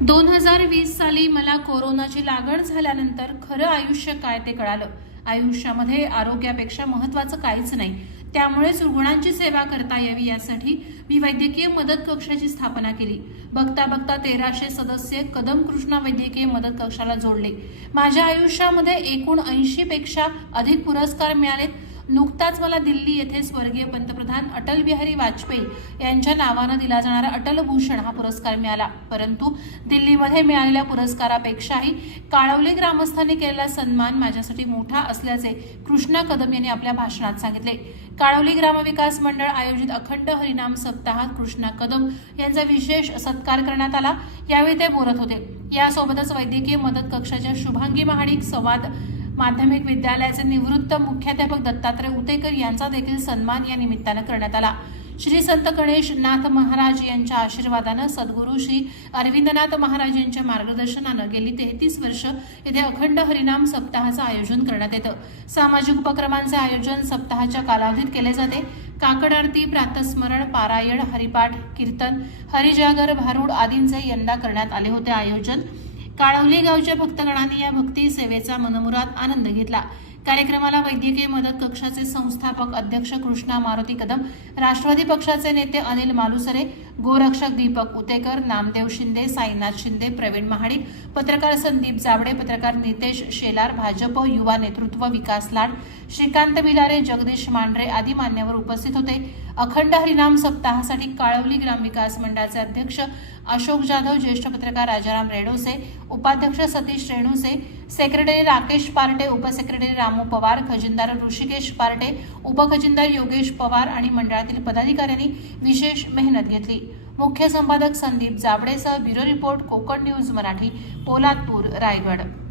2020 साली मला कोरोनाची लागण झाल्यानंतर खरं आयुष्य काय ते कळालं। आयुष्यामध्ये आरोग्यापेक्षा महत्त्वाचं काहीच नाही। त्यामुळेच रुग्णांची सेवा करता यावी यासाठी मी वैद्यकीय मदत कक्षाची स्थापना केली। बघता बघता 1300 सदस्य कदम कृष्णा वैद्यकीय मदत कक्षाला जोडले। माझ्या आयुष्यामध्ये एकूण 80 पेक्षा अधिक पुरस्कार मिळालेत। नुकताच मला दिल्ली येथे स्वर्गीय पंतप्रधान अटल बिहारी वाजपेयी यांच्या नावाने दिला जाणारा अटल भूषण हा पुरस्कार मिळाला। परंतु दिल्लीमध्ये मिळालेल्या पुरस्कारापेक्षाही काळवली ग्रामस्थांनी केलेला सन्मान माझ्यासाठी मोठा असल्याचे कृष्णा कदम यांनी आपल्या भाषणात सांगितले। काळवली ग्रामविकास मंडळ आयोजित अखंड हरिनाम सप्ताहात कृष्णा कदम यांचा विशेष सत्कार करण्यात आला। यावेळी ते बोलत होते। यासोबतच वैद्यकीय मदत कक्षाच्या शुभांगी महाडिक संवाद माध्यमिक विद्यालयाचे निवृत्त मुख्याध्यापक दत्तात्रय उतेकर यांचा देखील सन्मान या निमित्ताने करण्यात आला। श्री संत गणेश नाथ महाराज यांच्या आशीर्वादाने सद्गुरू श्री अरविंदनाथ महाराज यांच्या मार्गदर्शनाने गेली 33 वर्ष येथे अखंड हरिनाम सप्ताहाचे आयोजन करण्यात येतं। सामाजिक उपक्रमांचे आयोजन सप्ताहाच्या कालावधीत केले जाते। काकड आरती, प्रातस्मरण, पारायण, हरिपाठ, कीर्तन, हरिजागर, भारूड आदींचे यंदा करण्यात आले होते आयोजन। काळवली गावच्या भक्तगणांनी या भक्ती सेवेचा मनमुराद आनंद घेतला। कार्यक्रमाला वैद्यकीय मदत कक्षाचे संस्थापक अध्यक्ष कृष्णा मारुती कदम, राष्ट्रवादी पक्षाचे नेते अनिल मालुसरे, गोरक्षक दीपक उतेकर, नामदेव शिंदे, साईनाथ शिंदे, प्रवीण महाडिक, पत्रकार संदीप जावडे, पत्रकार नितेश शेलार, भाजप युवा नेतृत्व विकास लाड, श्रीकांत बिलारे, जगदीश मांढरे आदी मान्यवर उपस्थित होते। अखंड हरिनाम सप्ताहासाठी काळवली ग्रामविकास मंडळाचे अध्यक्ष अशोक जाधव, ज्येष्ठ पत्रकार राजाराम रेडोसे, उपाध्यक्ष सतीश रेणुसे, सेक्रेटरी राकेश पार्टे, उपसेक्रेटरी रामू पवार, खजिनदार ऋषिकेश पार्टे, उपखजिनदार योगेश पवार आणि मंडळातील पदाधिकाऱ्यांनी विशेष मेहनत घेतली। मुख्य संपादक संदीप जावडेसह bureau report Konkan news Marathi, Poladpur, Raigad.